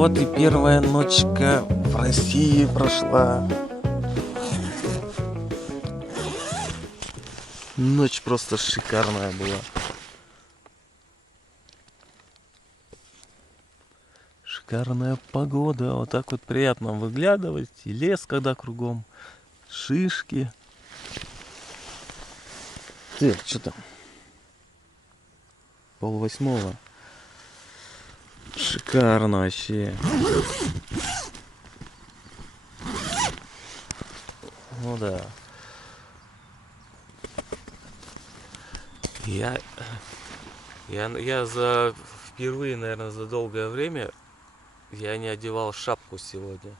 Вот и первая ночка в России прошла. Ночь просто шикарная была. Шикарная погода. Вот так вот приятно выглядывать. И лес, когда кругом. Шишки. Ты, что там? 7:30. Шикарно вообще. Ну да. Я впервые, наверное, за долгое время я не одевал шапку сегодня.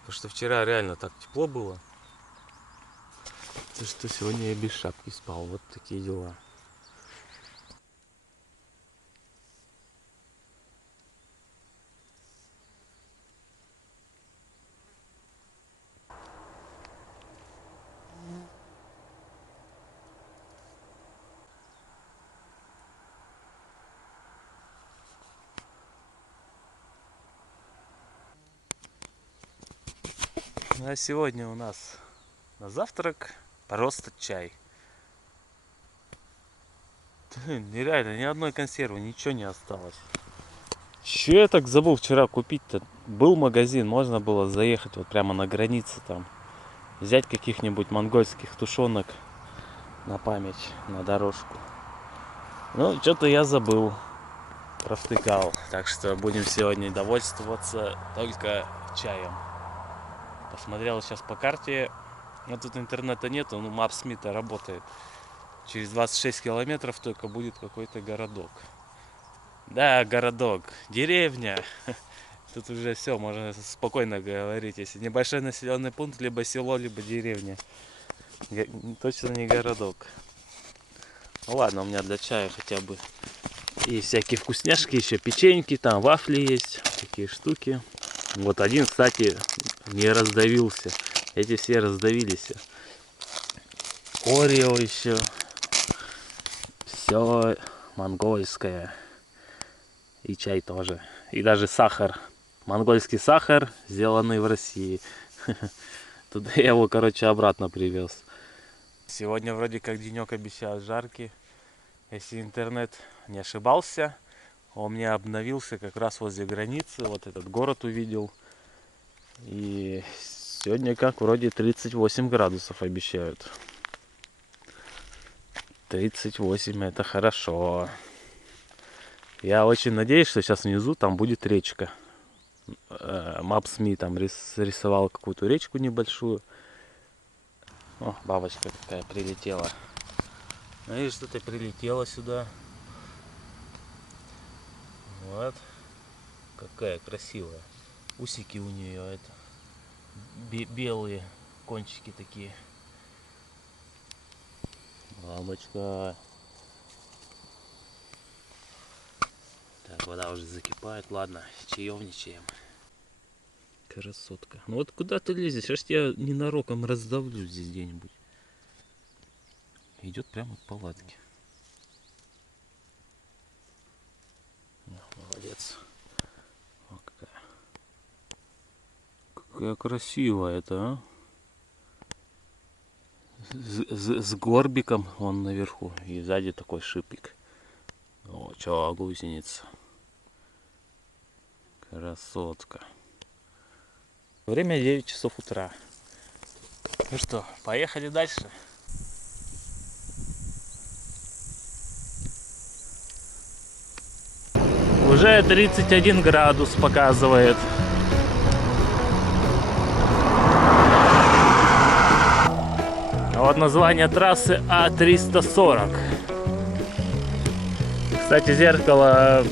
Потому что вчера реально так тепло было. То что сегодня я без шапки спал. Вот такие дела. А сегодня у нас на завтрак просто чай. Нереально, ни одной консервы, ничего не осталось. Че я так забыл вчера купить-то? Был магазин, можно было заехать вот прямо на границе там. Взять каких-нибудь монгольских тушенок на память, на дорожку. Ну, что-то я забыл. Провтыкал. Так что будем сегодня довольствоваться только чаем. Посмотрел сейчас по карте. Но тут интернета нету, но Maps.me работает. Через 26 километров только будет какой-то городок. Да, городок. Деревня. Тут уже все, можно спокойно говорить. Если небольшой населенный пункт, либо село, либо деревня. Точно не городок. Ну ладно, у меня для чая хотя бы и всякие вкусняшки, еще печеньки, там вафли есть, такие штуки. Вот один, кстати, не раздавился. Эти все раздавились. Орео еще. Все монгольское. И чай тоже. И даже сахар. Монгольский сахар, сделанный в России. Туда я его, короче, обратно привез. Сегодня вроде как денек обещал жаркий. Если интернет не ошибался, он мне обновился как раз возле границы. Вот этот город увидел. И сегодня как вроде 38 градусов обещают. 38 это хорошо. Я очень надеюсь, что сейчас внизу там будет речка. Maps.me там рисовал какую-то речку небольшую. О, бабочка какая прилетела. Ну и что-то прилетело сюда. Вот. Какая красивая. Усики у нее это. Белые кончики такие. Бабочка. Так, вода уже закипает. Ладно, чаевничаем. Красотка. Ну вот куда ты лезешь? Аж я ненароком раздавлю здесь где-нибудь. Идет прямо к палатке. Молодец. О, какая красивая это, а? С горбиком он наверху. И сзади такой шипик. О, чё, гусеница. Красотка. Время 9 часов утра. Ну что, поехали дальше. Уже 31 градус показывает. А вот название трассы А340. Кстати, зеркало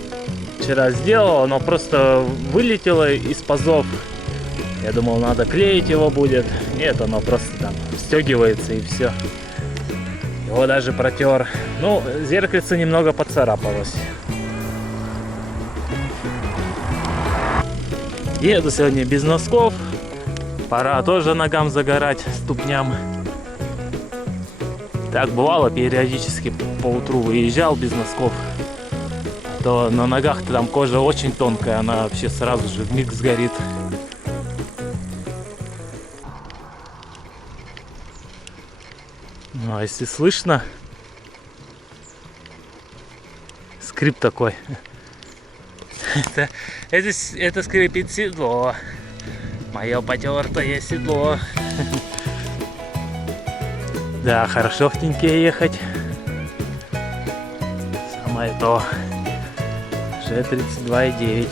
вчера сделал, но просто вылетело из пазов. Я думал, надо клеить его будет. Нет, оно просто там стегивается и все. Его даже протер. Ну, зеркальце немного поцарапалось. Еду сегодня без носков. Пора тоже ногам загорать, ступням. Так бывало, периодически по утру выезжал без носков. то на ногах-то там кожа очень тонкая, она вообще сразу же вмиг сгорит. Ну а если слышно, скрип такой. Это скрипит седло. Мое потертое седло. Да, хорошо в теньке ехать. Самое то. Уже 32,9.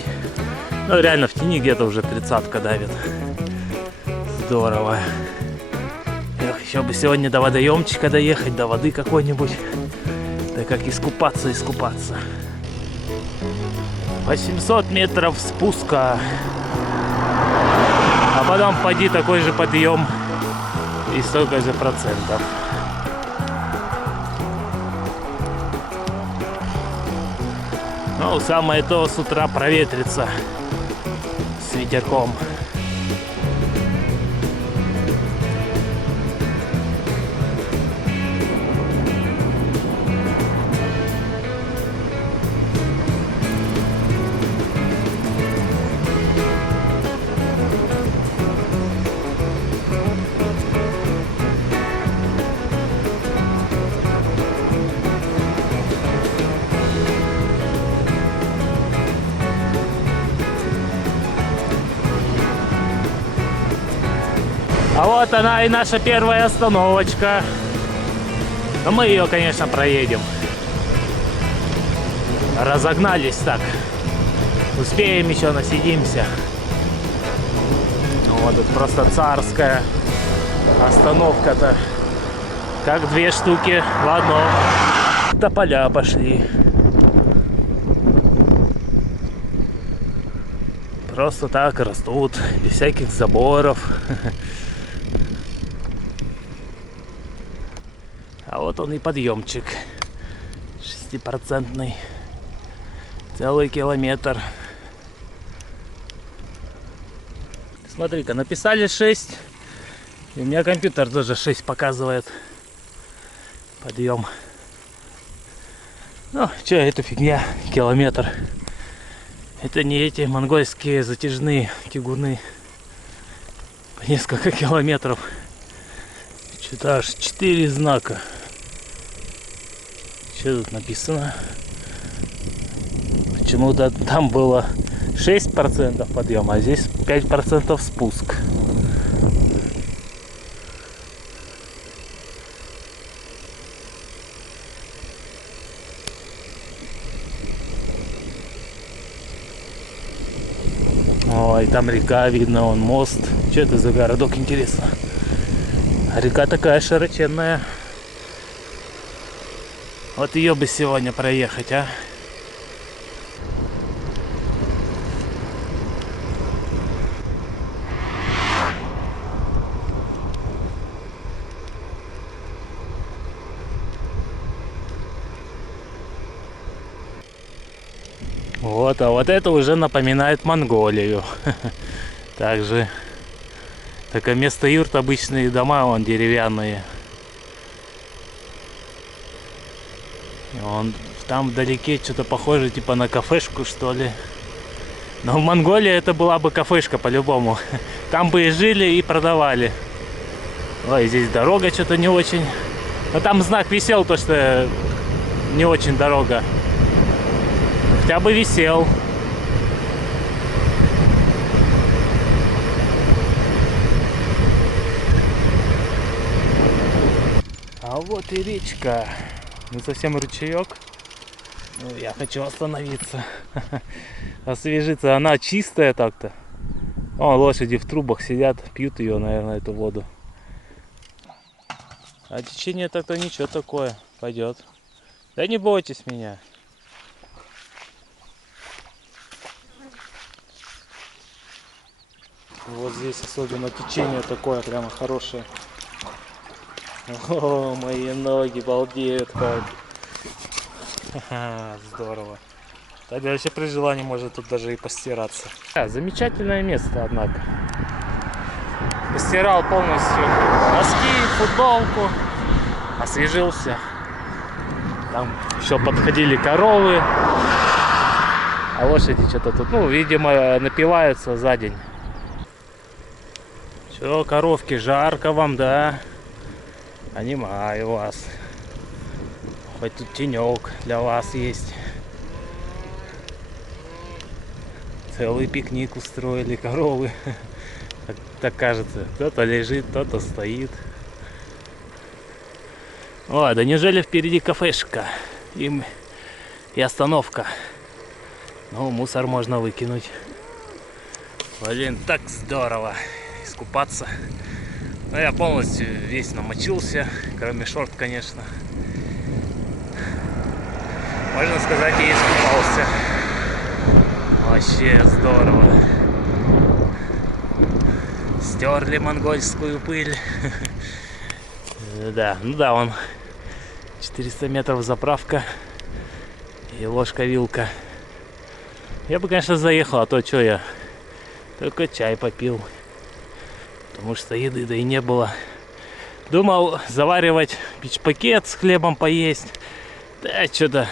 Ну реально в тени где-то уже 30-ка давит. Здорово. Эх, еще бы сегодня до водоемчика доехать, до воды какой-нибудь. Да как искупаться. 800 метров спуска. А потом поди такой же подъем и столько же процентов. Ну, самое то с утра проветриться с ветерком. А вот она и наша первая остановочка. Но мы ее, конечно, проедем. Разогнались так. Успеем еще, насидимся. Вот тут просто царская остановка-то. Как две штуки в одном. Тополя пошли. Просто так растут, без всяких заборов. А вот он и подъемчик 6%. Целый километр. Смотри-ка, написали 6. И у меня компьютер тоже 6 показывает. Подъем. Ну, что это фигня, километр. Это не эти монгольские затяжные тягуны. По несколько километров. Что-то аж 4 знака. Что тут написано? Почему-то там было 6% подъема, а здесь 5% спуск. Ой, там река, видно, он мост. Что это за городок, интересно? А река такая широченная. Вот ее бы сегодня проехать, а? Вот, а вот это уже напоминает Монголию. Также такое место юрт, обычные дома, вон деревянные. Вон там вдалеке что-то похоже типа на кафешку, что ли. Но в Монголии это была бы кафешка по-любому. Там бы и жили, и продавали. Ой, здесь дорога что-то не очень. Но там знак висел, то что не очень дорога. Хотя бы висел. А вот и речка. Не совсем ручеек. Ну, я хочу остановиться. Освежиться. Она чистая так-то. О, лошади в трубах сидят, пьют ее, наверное, эту воду. А течение так-то ничего такое. Пойдет. Да не бойтесь меня. Вот здесь особенно течение такое прямо хорошее. О, мои ноги балдеют как. Ха-ха, здорово. Тогда вообще при желании может тут даже и постираться. Замечательное место, однако. Постирал полностью носки, футболку, освежился. Там еще подходили коровы. А лошади что-то тут, ну, видимо, напиваются за день. Чё, коровки, жарко вам, да? Понимаю вас. Хоть тут тенек для вас есть. Целый пикник устроили коровы. Так кажется. Кто-то лежит, кто-то стоит. О, да неужели впереди кафешка? И остановка. Ну, мусор можно выкинуть. Блин, так здорово искупаться. Ну, я полностью весь намочился, кроме шорт, конечно. Можно сказать, я искупался. Вообще здорово. Стерли монгольскую пыль. Да, ну да, вон 400 метров заправка и ложка-вилка. Я бы, конечно, заехал, а то что я только чай попил. Потому что еды да и не было. Думал заваривать пич-пакет с хлебом поесть. Да что-то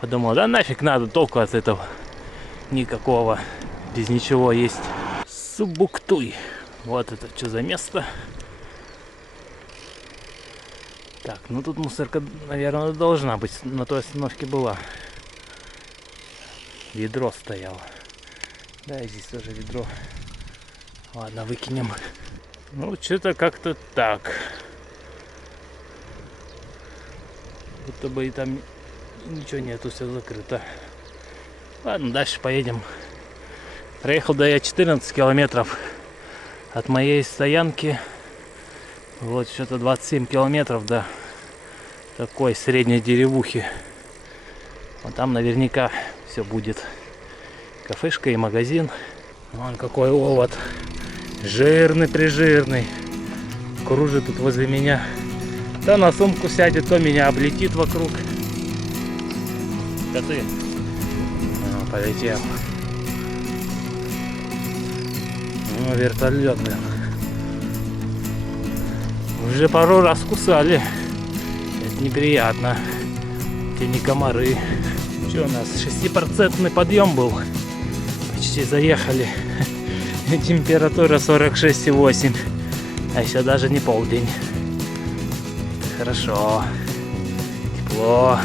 подумал, да нафиг надо, толку от этого никакого. Без ничего есть. Субуктуй. Вот это что за место. Так, ну тут мусорка, наверное, должна быть. На той остановке была. Ведро стояло. Да, и здесь тоже ведро. Ладно, выкинем. Ну, что-то как-то так. Будто бы и там ничего нету, все закрыто. Ладно, дальше поедем. Проехал до я 14 километров от моей стоянки. Вот что-то 27 километров до такой средней деревухи. Вот там наверняка все будет. Кафешка и магазин. Вон какой овод. Жирный-прижирный. Кружит тут возле меня. То на сумку сядет, то меня облетит вокруг. Да ты. Полетел. Ну, вертолет, блин. Уже пару раз кусали. Это неприятно. Те не комары. Что у нас? 6% подъем был. Почти заехали. Температура 46,8. А еще даже не полдень. Хорошо. Тепло.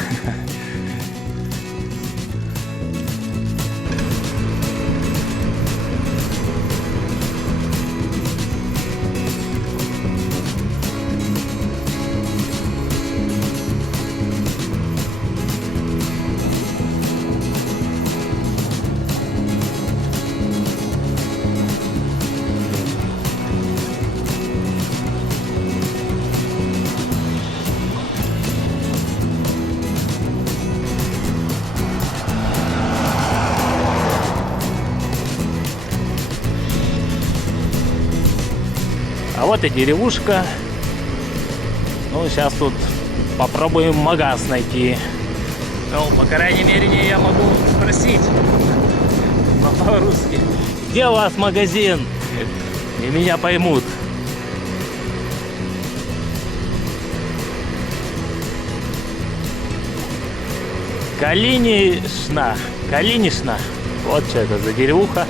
А вот и деревушка. Ну, сейчас тут попробуем магаз найти. Ну, по крайней мере, я могу спросить по-русски. Где у вас магазин? И меня поймут. Калинишна. Калинишна. Вот что это за деревуха.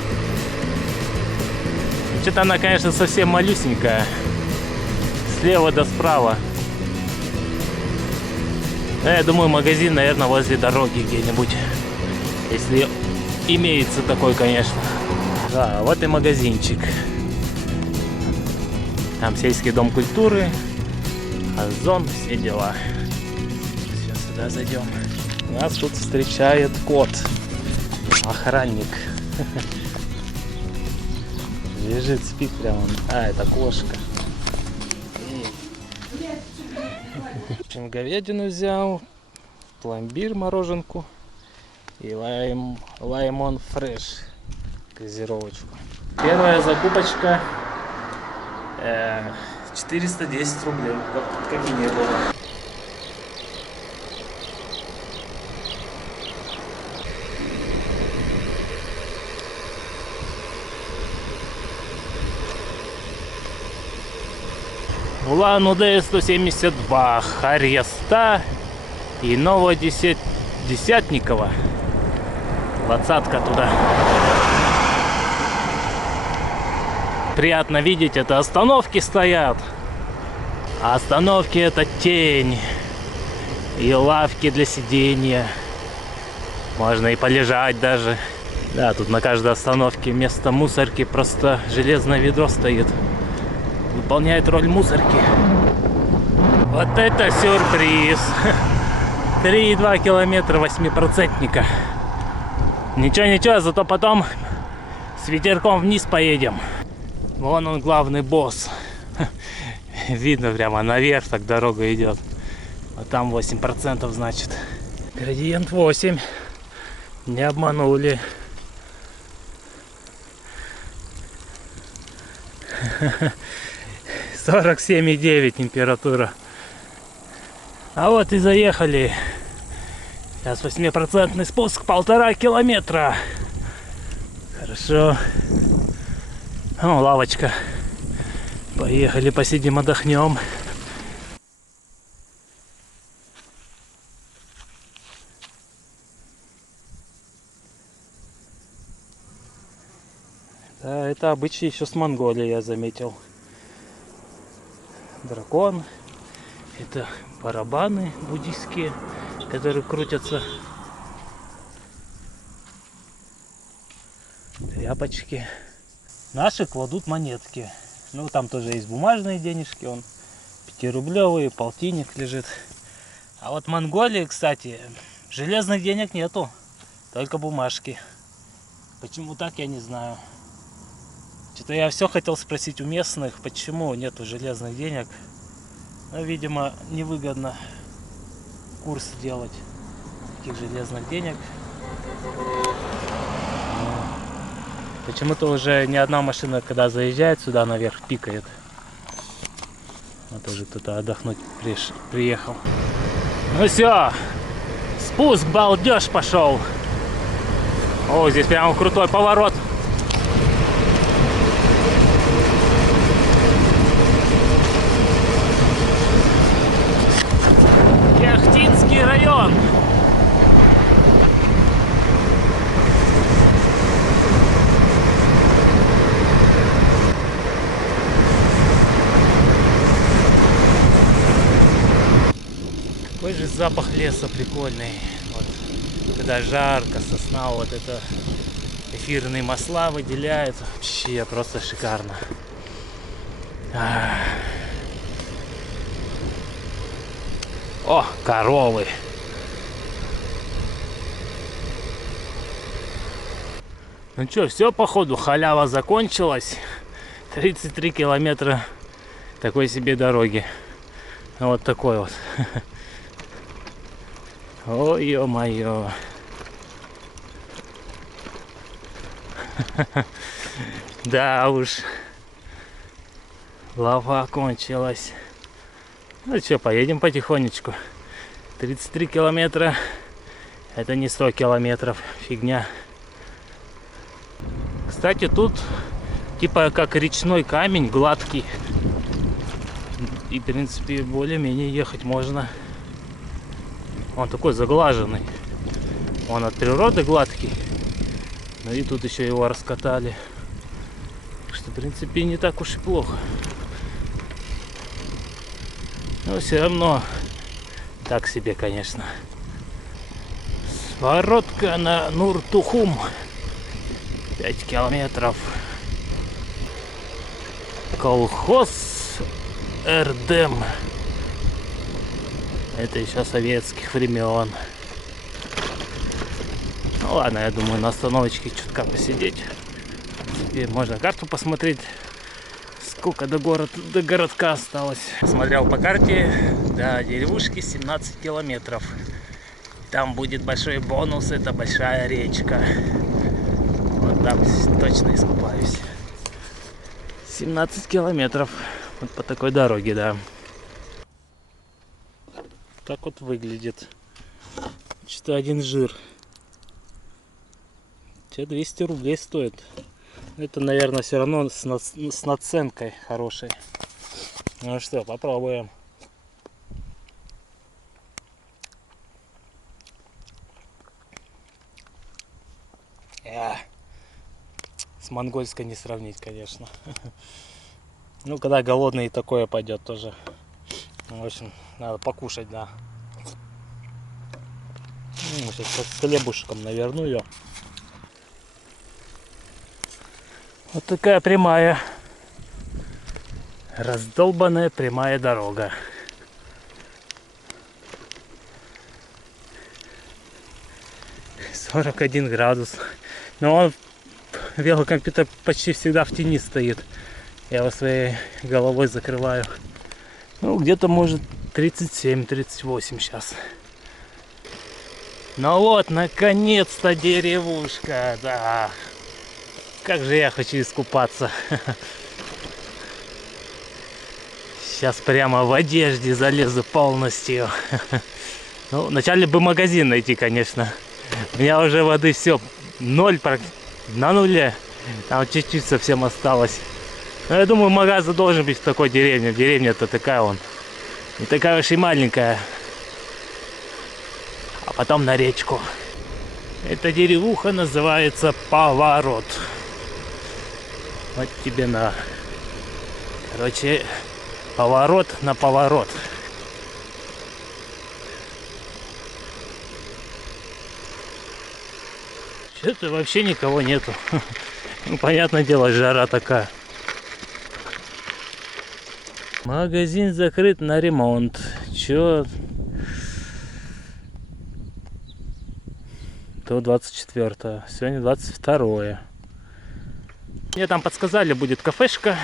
Что-то она, конечно, совсем малюсенькая. Слева до справа. Я думаю, магазин, наверное, возле дороги где-нибудь. Если имеется такой, конечно. Да, вот и магазинчик. Там сельский дом культуры. Озон, все дела. Сейчас сюда зайдем. Нас тут встречает кот. Охранник. Лежит, спит прямо. А, это кошка. В общем, говядину взял, пломбир, мороженку и лаймон фреш, газировочку. Первая закупочка 410 рублей, как и не было. Улан-Удэ 172, Харья 100 и Новодесятникова 20-ка туда. Приятно видеть, это остановки стоят. А остановки это тень. И лавки для сидения. Можно и полежать даже. Да, тут на каждой остановке вместо мусорки просто железное ведро стоит. Выполняет роль мусорки. Вот это сюрприз. 3,2 километра 8%. Ничего, зато потом с ветерком вниз поедем. Вон он, главный босс. Видно прямо наверх так дорога идет. А там 8%, значит. Градиент 8. Не обманули. — 47,9 температура. А вот и заехали. Сейчас 8% спуск, 1,5 километра. Хорошо. О, лавочка. Поехали, посидим, отдохнем. Да, это обычай еще с Монголии, я заметил. Дракон. Это барабаны буддийские, которые крутятся. Тряпочки. Наши кладут монетки. Ну, там тоже есть бумажные денежки. Он 5-рублевый, полтинник лежит. А вот в Монголии, кстати, железных денег нету. Только бумажки. Почему так, я не знаю. Что-то я все хотел спросить у местных, почему нету железных денег. Но, видимо, невыгодно курс делать таких железных денег. Почему-то уже ни одна машина, когда заезжает сюда наверх, пикает. Вот тоже кто-то отдохнуть приехал. Ну все, спуск, балдеж пошел. О, здесь прямо крутой поворот. Яхтинский район. Какой же запах леса прикольный. Вот, когда жарко, сосна, вот это эфирные масла выделяют. Вообще просто шикарно. О, коровы. Ну что, все, походу, халява закончилась. 33 километра такой себе дороги. Вот такой вот. Ой, ё-моё. Да уж. Лава кончилась. Ну что, поедем потихонечку. 33 километра. Это не 100 километров. Фигня. Кстати, тут типа как речной камень, гладкий. И, в принципе, более-менее ехать можно. Он такой заглаженный. Он от природы гладкий. Ну и тут еще его раскатали. Так что, в принципе, не так уж и плохо. Но все равно так себе, конечно. Своротка на Нуртухум. 5 километров. Колхоз Эрдем. Это еще советских времен. Ну ладно, я думаю, на остановочке чутка посидеть. Теперь можно карту посмотреть, сколько до городка осталось. Смотрел по карте, до деревушки 17 километров. Там будет большой бонус, это большая речка. Вот там точно искупаюсь. 17 километров. Вот по такой дороге, да. Так вот выглядит. Что-то один жир. 200 рублей стоит. Это, наверное, все равно с наценкой хорошей. Ну что, попробуем. С монгольской не сравнить, конечно. Ну, когда голодный, и такое пойдет тоже. В общем, надо покушать, да. Сейчас с хлебушком наверну ее. Вот такая прямая. Раздолбанная прямая дорога. — 41 градус. Но он, велокомпьютер, почти всегда в тени стоит. Я его своей головой закрываю. Ну, где-то может 37-38 сейчас. Ну вот, наконец-то деревушка, да. Как же я хочу искупаться. Сейчас прямо в одежде залезу полностью. Ну, вначале бы магазин найти, конечно. У меня уже воды все, ноль на нуле. Там чуть-чуть совсем осталось. Но я думаю, магазин должен быть в такой деревне. Деревня-то такая вон. Не такая уж и маленькая. А потом на речку. Эта деревуха называется Поворот. Вот тебе на. Короче, поворот на поворот. Что-то вообще никого нету. Ну, понятное дело, жара такая. Магазин закрыт на ремонт. Чё? До 24-го. Сегодня 22-е. Мне там подсказали, будет кафешка.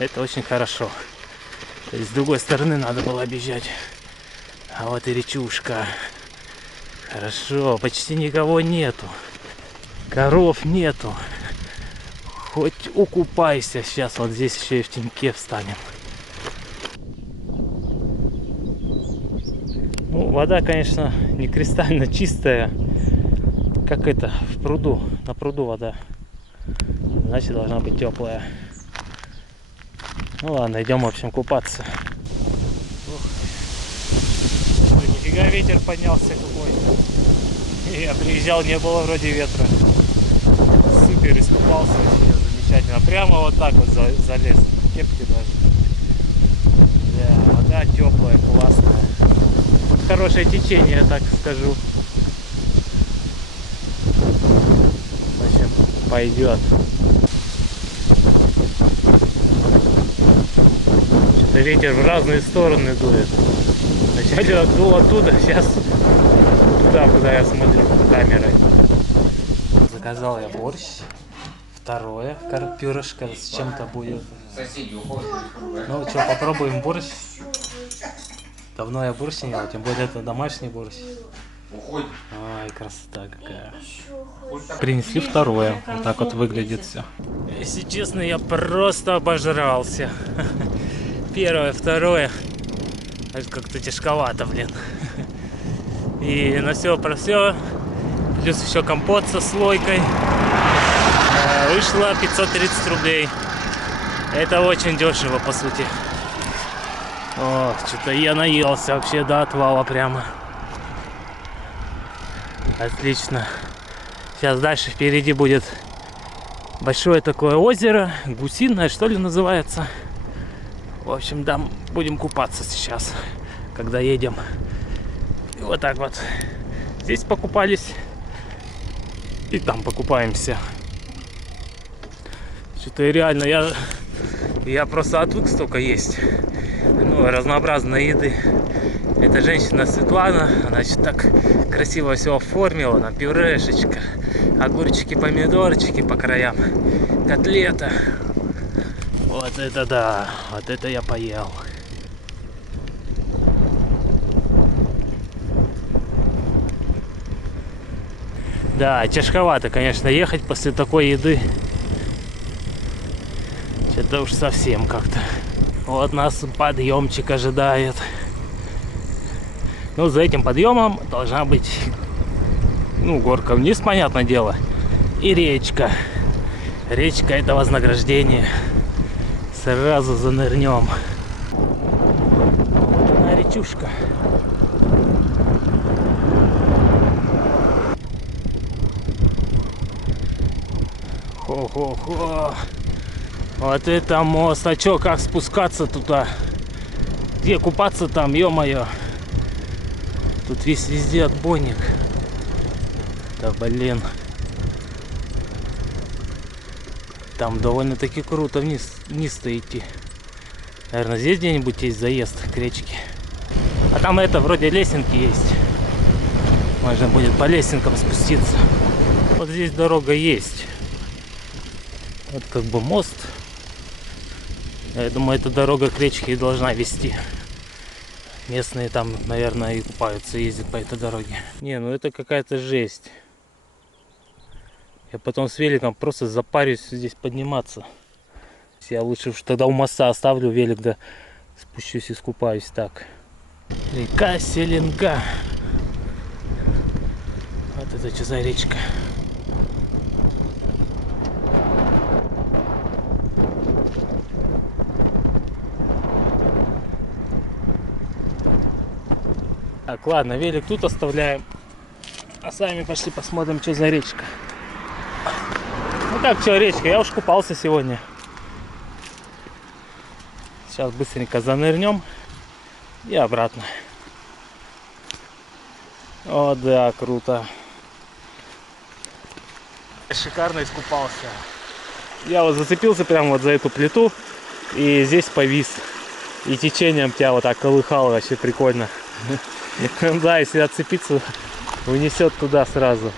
Это очень хорошо. То есть с другой стороны надо было объезжать. А вот и речушка. Хорошо, почти никого нету. Коров нету. Хоть укупайся. Сейчас вот здесь еще и в теньке встанем. Ну, вода, конечно, не кристально чистая. Как это, в пруду. На пруду вода. Значит, должна быть теплая. Ну ладно, идем, в общем, купаться. Ох. Нифига ветер поднялся какой. Я приезжал, не было вроде ветра. Супер, искупался вообще замечательно. Прямо вот так вот залез. Кепки даже. Да, вода теплая, классная. Хорошее течение, я так скажу. В общем, пойдет. Что-то ветер в разные стороны дует. Вначале дул оттуда, сейчас туда, куда я смотрю камерой. Заказал я борщ. Второе пюрешка с чем-то будет. Ну что, попробуем борщ. Давно я борщ не ел, тем более это домашний борщ. Ай, красота какая. Принесли второе. Вот так вот выглядит все. Если честно, я просто обожрался. Первое, второе. Это как-то тяжковато, блин. И на все про все. Плюс еще компот со слойкой. Вышло 530 рублей. Это очень дешево, по сути. Ох, что-то я наелся вообще до отвала прямо. Отлично. Сейчас дальше впереди будет большое такое озеро. Гусиное, что ли, называется. В общем, да, будем купаться сейчас, когда едем. И вот так вот. Здесь покупались. И там покупаемся. Что-то реально, я просто отвык столько есть. Ну, разнообразной еды. Эта женщина Светлана, она так красиво все оформила. На пюрешечка, огурчики, помидорчики по краям, котлета. Вот это да, вот это я поел. Да, тяжковато, конечно, ехать после такой еды. Что-то уж совсем как-то. Вот нас подъемчик ожидает. Ну, за этим подъемом должна быть, ну, горка вниз, понятное дело, и речка. Речка — это вознаграждение. Сразу занырнем. Вот она, речушка. Ого-го. Вот это мост. А чё, как спускаться туда? Где купаться там, ё-моё? Тут везде отбойник. Да блин. Там довольно-таки круто вниз-то идти. Наверное, здесь где-нибудь есть заезд к речке. А там это, вроде лесенки есть. Можно будет по лесенкам спуститься. Вот здесь дорога есть. Вот как бы мост. Я думаю, эта дорога к речке и должна вести. Местные там, наверное, и купаются, ездят по этой дороге. Не, ну это какая-то жесть. Я потом с великом просто запарюсь здесь подниматься. Я лучше уж тогда у моста оставлю велик, да спущусь и искупаюсь так. Река Селенга. Вот это что за речка. Так, ладно, велик тут оставляем. А сами пошли посмотрим, что за речка. Ну как, что речка? Я уж купался сегодня. Сейчас быстренько занырнем и обратно. О, да, круто. Шикарно искупался. Я вот зацепился прямо вот за эту плиту и здесь повис. И течением тебя вот так колыхало, вообще прикольно. Да, если отцепиться, унесет туда сразу.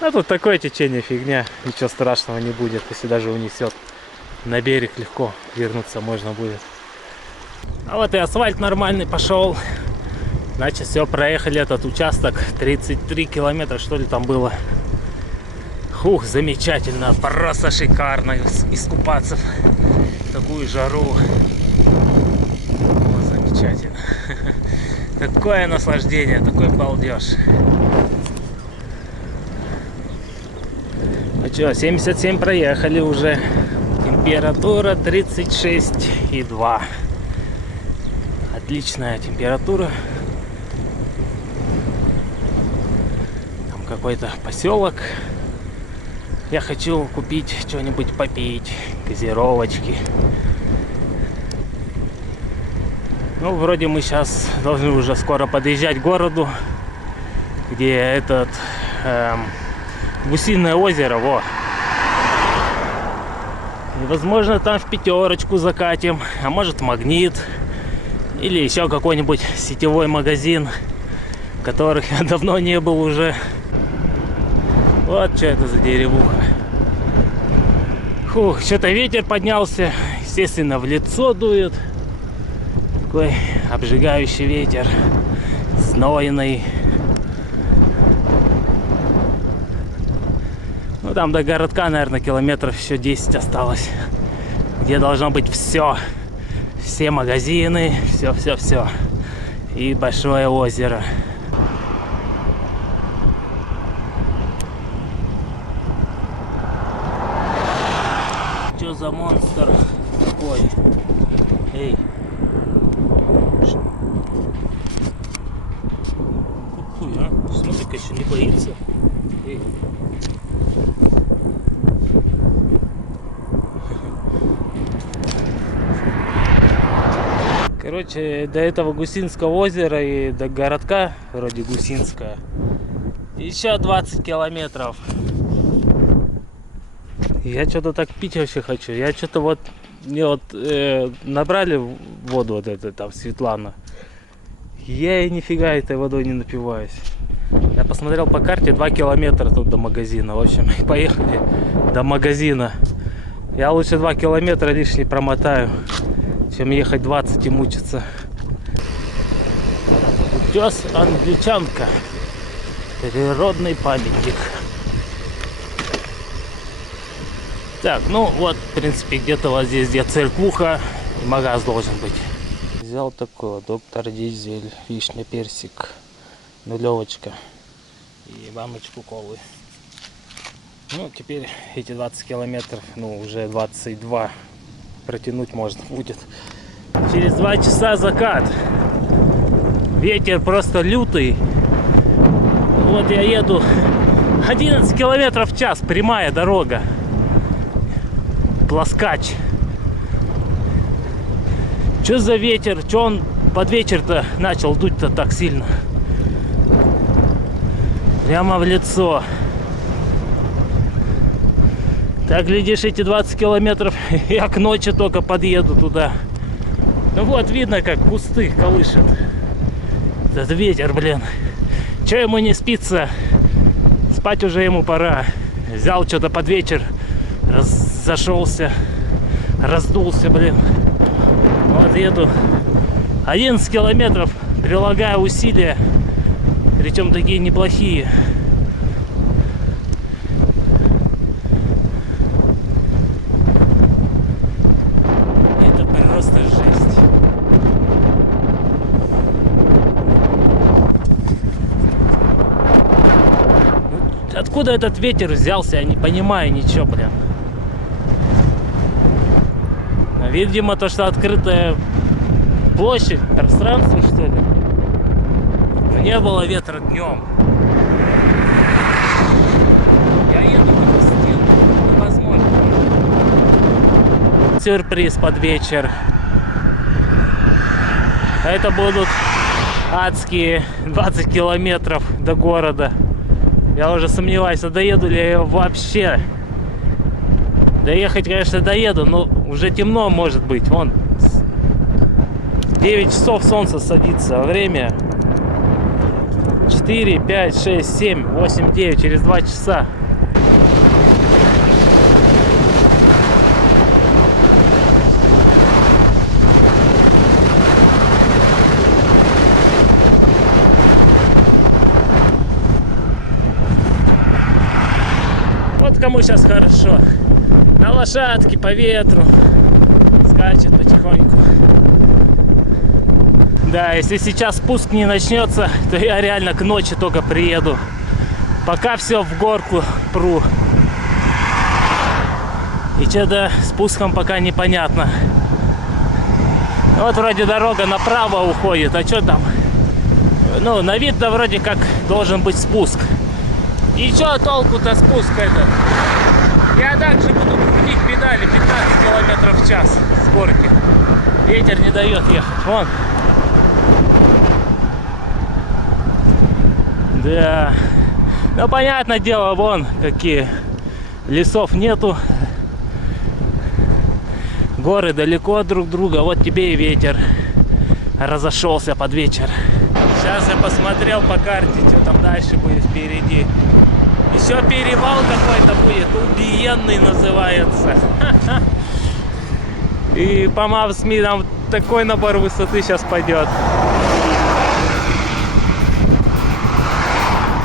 А тут такое течение, фигня, ничего страшного не будет, если даже унесет. На берег легко вернуться можно будет. А вот и асфальт нормальный пошел. Значит, все, проехали этот участок. 33 километра, что ли, там было. Хух, замечательно, просто шикарно искупаться в такую жару. О, замечательно. Такое наслаждение, такой балдеж. Ну что, 77 проехали уже. Температура 36,2. Отличная температура. Там какой-то поселок. Я хочу купить что-нибудь попить, газировочки. Ну, вроде мы сейчас должны уже скоро подъезжать к городу, где этот Гусиное озеро, во. И, возможно, там в пятерочку закатим, а может, Магнит или еще какой-нибудь сетевой магазин, в которых я давно не был уже. Вот что это за деревуха. Фух, что-то ветер поднялся, естественно, в лицо дует. Такой обжигающий ветер, знойный. Ну там до городка, наверное, километров еще 10 осталось, где должно быть все. Все магазины, все. И большое озеро. Что за монстр такой? Эй. Фу, а? Смотри-ка, еще не боится. Эй. Короче, до этого Гусинского озера и до городка, вроде Гусинская, еще 20 километров. Я что-то так пить вообще хочу. Я что-то вот, мне вот набрали воду вот эту, там, Светлана. Я и нифига этой водой не напиваюсь. Я посмотрел по карте, 2 километра тут до магазина. В общем, поехали до магазина. Я лучше 2 километра лишний промотаю, чем ехать 20 и мучиться. Утес Англичанка. Природный памятник. Так, ну вот, в принципе, где-то вот здесь, где церквуха, и магаз должен быть. Взял такой вот доктор Дизель, вишня, персик, нулевочка и баночку колы. Ну, теперь эти 20 километров, ну, уже 22 протянуть можно будет. Через 2 часа закат. Ветер просто лютый. Вот я еду 11 километров в час, прямая дорога. плоскач. Что за ветер? Что он под вечер-то начал дуть-то так сильно? Прямо в лицо. Так, глядишь, эти 20 километров, я к ночи только подъеду туда. Ну вот, видно, как кусты колышет. Этот ветер, блин. Че ему не спится? Спать уже ему пора. Взял что-то под вечер, зашелся, раздулся, блин. Вот еду 11 километров, прилагая усилия, причем такие неплохие. Это просто жесть. Откуда этот ветер взялся, я не понимаю ничего, блин. Видимо, то, что открытая площадь, пространство, что ли. Но не было ветра днем. Я еду по стену, невозможно. Сюрприз под вечер. Это будут адские 20 километров до города. Я уже сомневаюсь, а доеду ли я вообще. Доехать, конечно, доеду, но уже темно может быть. Вон 9 часов солнце садится. Время 4, 5, 6, 7, 8, 9. Через 2 часа. Вот кому сейчас хорошо. На лошадке по ветру скачет потихоньку. Да, если сейчас спуск не начнется, то я реально к ночи только приеду. Пока все в горку пру. И что-то спуском пока непонятно. Вот вроде дорога направо уходит, а что там? Ну, на вид-то вроде как должен быть спуск. И что толку-то спуск этот? Я также буду крутить педали 15 километров в час с горки. Ветер не дает ехать. Вон. Да. Ну, понятное дело, вон какие. Лесов нету. Горы далеко от друг друга. Вот тебе и ветер. Разошелся под вечер. Сейчас я посмотрел по карте, что там дальше будет впереди. Еще перевал какой-то будет, убиенный называется. И по Maps.me там такой набор высоты сейчас пойдет.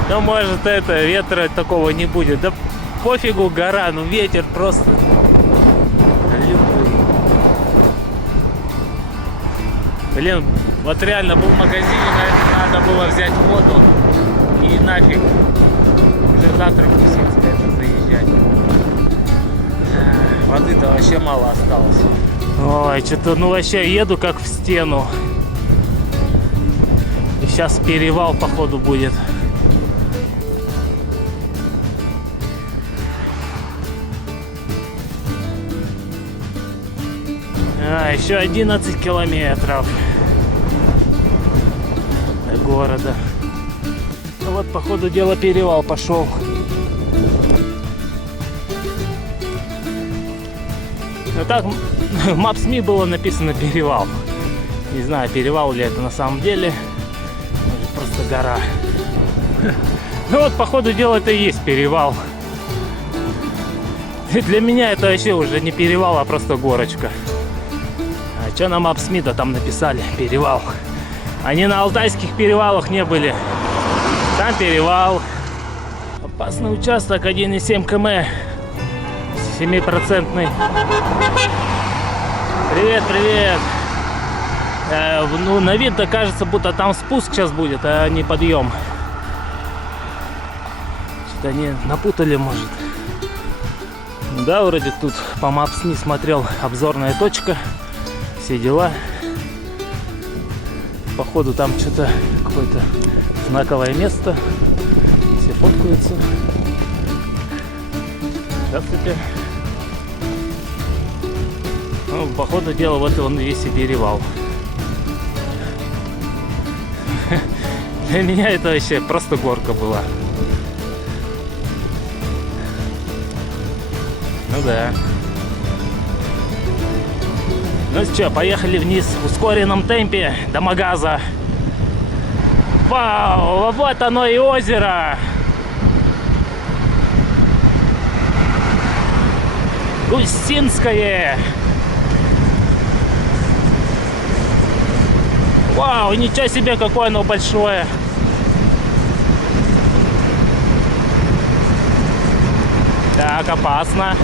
Но может это, ветра такого не будет. Да пофигу гора, ну ветер просто лютый. Блин, вот реально был в магазине, наверное, надо было взять воду и нафиг. Уже завтра в Лисицк это заезжать. Воды-то вообще мало осталось. Ой, что-то ну вообще еду как в стену. И сейчас перевал походу будет. Еще 11 километров до города. Ну вот, по ходу дела, перевал пошел. Ну так, в Maps.me было написано перевал. Не знаю, перевал ли это на самом деле. Может, просто гора. Ну вот, по ходу дела, это и есть перевал. И для меня это вообще уже не перевал, а просто горочка. А что на Maps.me-то там написали? Перевал. Они на алтайских перевалах не были. Там перевал. Опасный участок 1,7 км. 7%. Привет, привет. Ну, на вид-то кажется, будто там спуск сейчас будет, а не подъем. Что-то они напутали, может. Да, вроде тут по Maps.me смотрел, обзорная точка. Все дела. Походу там что-то какое-то знаковое место. Все фоткаются. Здравствуйте. Ну, по ходу дела, вот он весь и перевал. Для меня это вообще просто горка была. Ну да. Ну что, поехали вниз в ускоренном темпе до магаза. Вау, вот оно и озеро. Устинское. Вау, ничего себе, какое оно большое. Так, опасно.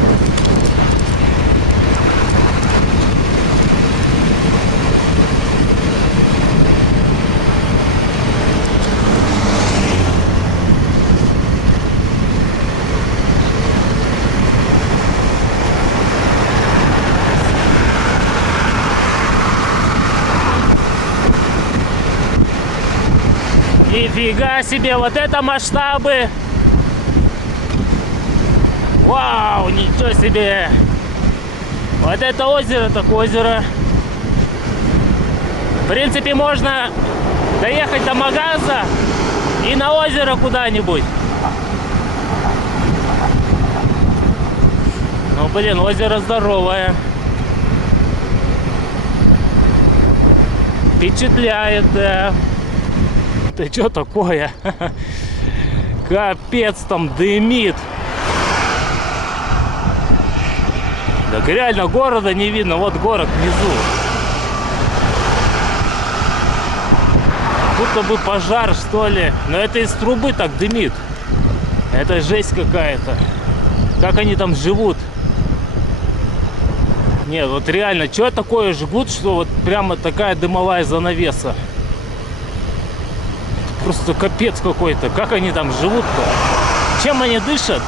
Нифига себе, вот это масштабы! Вау, ничего себе! Вот это озеро, так озеро. В принципе, можно доехать до магаза и на озеро куда-нибудь. Ну, блин, озеро здоровое. Впечатляет, да. Это что такое? Капец, там дымит. Так реально города не видно. Вот город внизу. Будто бы пожар, что ли. Но это из трубы так дымит. Это жесть какая-то. Как они там живут? Нет, вот реально, что такое жгут, что вот прямо такая дымовая занавеса? Просто капец какой-то. Как они там живут-то? Чем они дышат?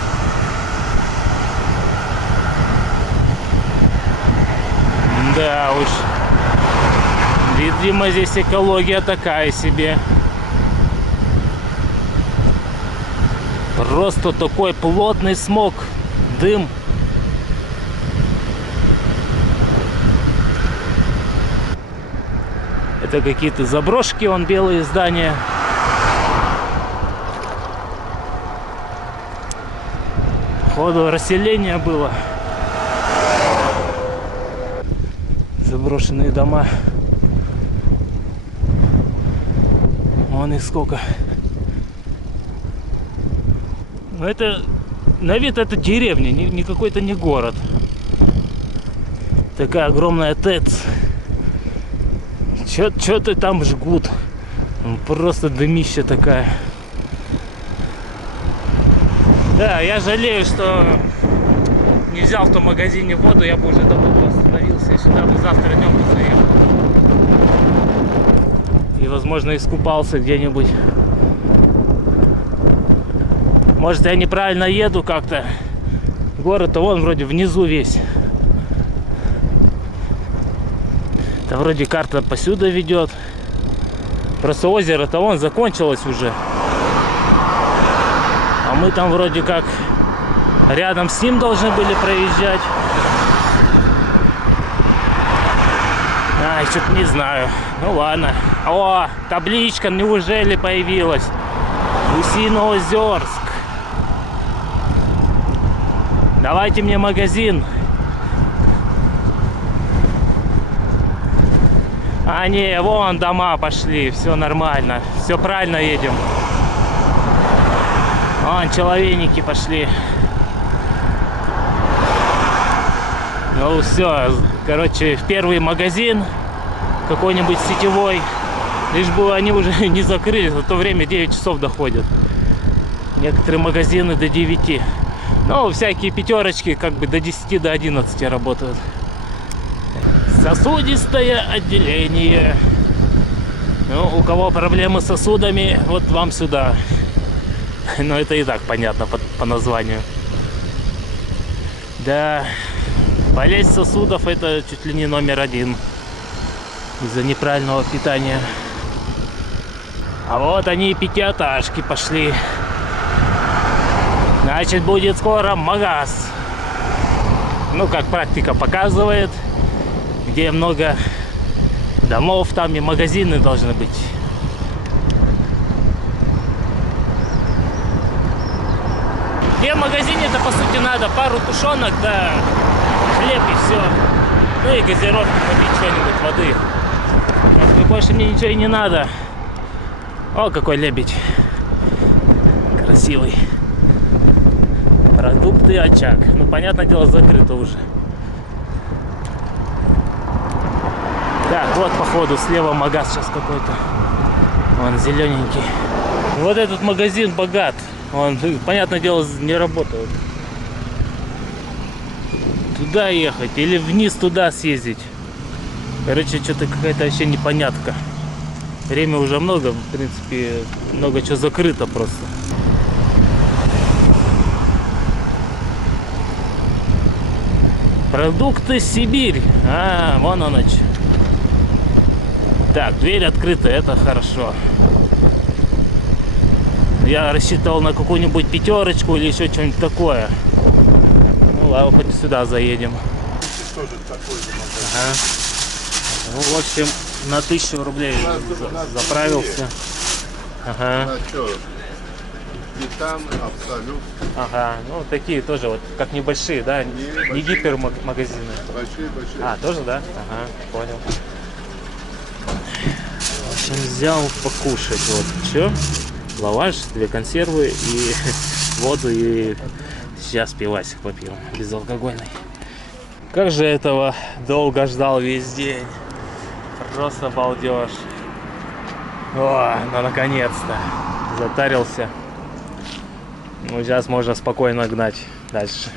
Да уж. Видимо, здесь экология такая себе. Просто такой плотный смог. Дым. Это какие-то заброшки, вон белые здания. Походу расселение было. Заброшенные дома. Вон их сколько. Но это на вид это деревня, не какой-то не город. Такая огромная ТЭЦ. Что-то там жгут. Просто дымища такая. Да, я жалею, что не взял в том магазине воду, я бы уже давно остановился и сюда бы завтра днем бы заехал. И, возможно, искупался где-нибудь. Может, я неправильно еду как-то. Город-то вон вроде внизу весь. Да вроде карта посюда ведет. Просто озеро-то вон закончилось уже. А мы там вроде как рядом с ним должны были проезжать. Ай, что-то не знаю. Ну ладно. О, табличка неужели появилась? Усино-Озерск. Давайте мне магазин. А не, вон дома пошли, все нормально, все правильно едем. Вон человейники пошли. Ну все, короче, в первый магазин какой-нибудь сетевой. Лишь бы они уже не закрылись, а то время 9 часов доходит. Некоторые магазины до 9. Ну, всякие пятерочки как бы до 10, до 11 работают. Сосудистое отделение. Ну, у кого проблемы с сосудами, вот вам сюда. Но это и так понятно по названию. Да, болезнь сосудов это чуть ли не номер один из-за неправильного питания. А вот они и пятиэтажки пошли. Значит, будет скоро магаз. Ну, как практика показывает, где много домов, там и магазины должны быть. Где в магазине-то по сути надо пару тушенок, да, хлеб и все. Ну и газировки, попить что-нибудь, воды. Больше мне ничего и не надо. О, какой лебедь. Красивый. Продукты, очаг. Ну, понятное дело, закрыто уже. Так, вот, походу, слева магаз сейчас какой-то. Вон, зелененький. Вот этот магазин богат. Он, понятное дело, не работает. Туда ехать или вниз туда съездить. Короче, что-то какая-то вообще непонятка. Время уже много, в принципе, много чего закрыто просто. Продукты Сибирь. А, вон оно что. Так, дверь открыта, это хорошо. Я рассчитывал на какую-нибудь пятерочку или еще что-нибудь такое. Ну ладно, хоть сюда заедем. Ага. Ну, в общем, на 1000 рублей заправился. Ага. Титан, Абсолют. Ага, ну такие тоже вот, как небольшие, да? Не гипермагазины. Большие. А, тоже, да? Ага, понял. В общем, взял покушать. Вот, что? Лаваш, 2 консервы и воду, и сейчас пивасик попил, безалкогольный. Как же этого долго ждал весь день. Просто балдеж. О, ну наконец-то. Затарился. Ну, сейчас можно спокойно гнать дальше.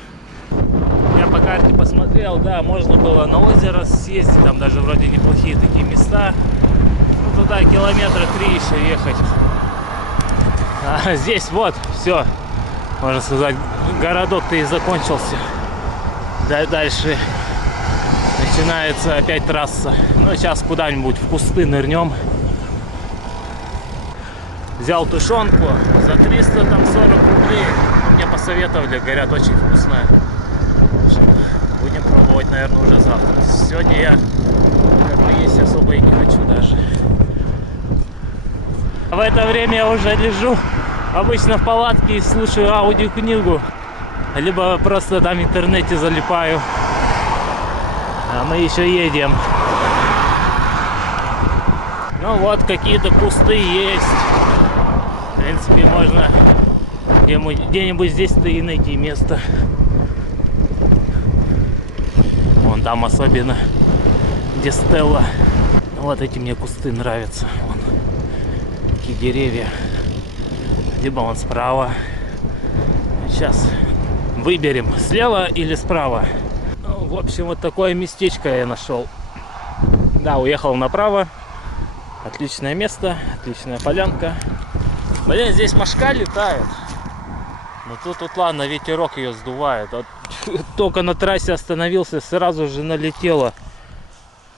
Я по карте посмотрел, да, можно было на озеро съездить, там даже вроде неплохие такие места. Ну, туда километра 3 еще ехать. А здесь вот, все, можно сказать, городок-то и закончился. Дальше начинается опять трасса. Ну, сейчас куда-нибудь в кусты нырнем. Взял тушенку за 340 рублей. Мне посоветовали, говорят, очень вкусная. Будем пробовать, наверное, уже завтра. Сегодня я как бы есть особо и не хочу даже. В это время я уже лежу обычно в палатке и слушаю аудиокнигу. Либо просто там в интернете залипаю. А мы еще едем. Ну вот, какие-то кусты есть. В принципе, можно где-нибудь здесь-то и найти место. Вон там особенно, где Стелла. Вот эти мне кусты нравятся. Вон такие деревья. Либо вон справа. Сейчас выберем, слева или справа. Ну, в общем, вот такое местечко я нашел. Да, уехал направо. Отличное место, отличная полянка. Блин, здесь мошка летает. Но тут вот ладно, ветерок ее сдувает. Вот, только на трассе остановился, сразу же налетела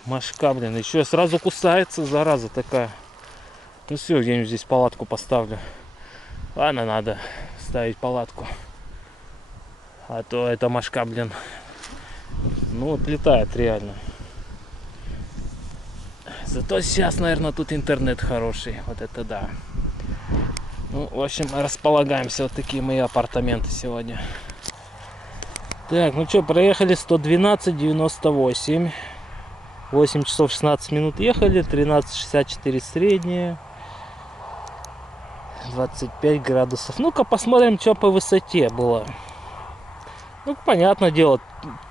мошка, блин. Еще сразу кусается, зараза такая. Ну все, где-нибудь здесь палатку поставлю. Ладно, надо ставить палатку. А то эта мошка, блин, ну вот летает реально. Зато сейчас, наверное, тут интернет хороший. Вот это да. Ну, в общем, располагаемся. Вот такие мои апартаменты сегодня. Так, ну что, проехали 112,98. 8 часов 16 минут ехали. 13,64 среднее. 25 градусов. Ну-ка посмотрим, что по высоте было. Ну, понятное дело,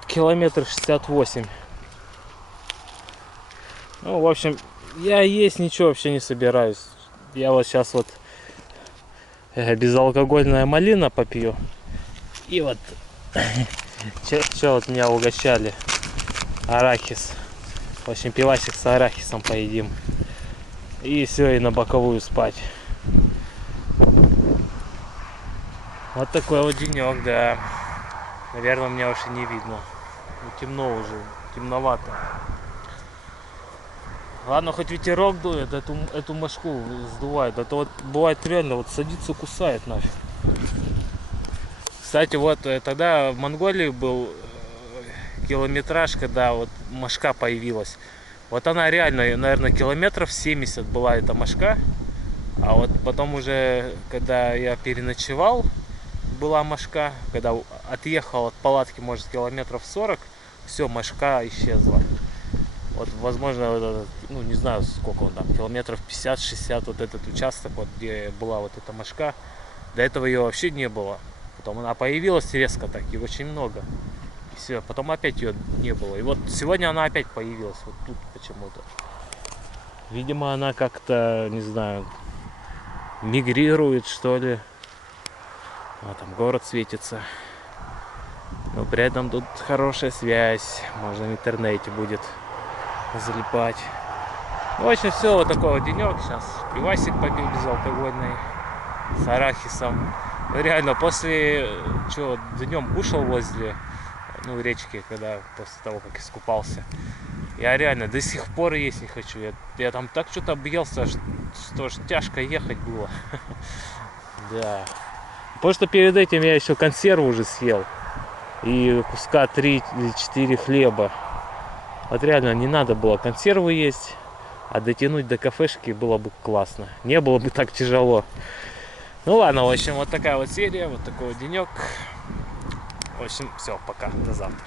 километр 68. Ну, в общем, я есть ничего вообще не собираюсь. Я вот сейчас вот безалкогольная малина попью. И вот, что вот меня угощали? Арахис. В общем, пивасик с арахисом поедим. И все, и на боковую спать. Вот такой вот денек, да. Наверное, меня уже не видно. Ну, темно уже, темновато. Ладно, хоть ветерок дует, эту мошку сдувает. А то вот бывает реально, вот садится, кусает нафиг. Кстати, вот тогда в Монголии был, километраж, когда вот мошка появилась. Вот она реально, наверное, километров 70 была эта мошка. А вот потом уже, когда я переночевал, была мошка. Когда отъехал от палатки, может, километров 40, все, мошка исчезла. Вот, возможно, вот этот, ну, не знаю, сколько он там, километров 50-60, вот этот участок, вот, где была вот эта мошка. До этого ее вообще не было. Потом она появилась резко так, и очень много. И все, потом опять ее не было. И вот сегодня она опять появилась, вот тут почему-то. Видимо, она как-то, не знаю, мигрирует, что ли. А там город светится. Но при этом тут хорошая связь. Можно в интернете будет залипать. В общем, все, вот такой вот денек. Сейчас пивасик попил безалкогольный с арахисом. Ну, реально, после чего днем кушал возле, ну, речки, когда после того, как искупался. Я реально до сих пор есть не хочу. Я там так что-то объелся, что ж тяжко ехать было. Да. Потому что перед этим я еще консерву уже съел. И куска 3 или 4 хлеба. Вот реально не надо было консервы есть. А дотянуть до кафешки было бы классно. Не было бы так тяжело. Ну ладно, в общем, вот такая вот серия. Вот такой вот денек. В общем, все, пока. До завтра.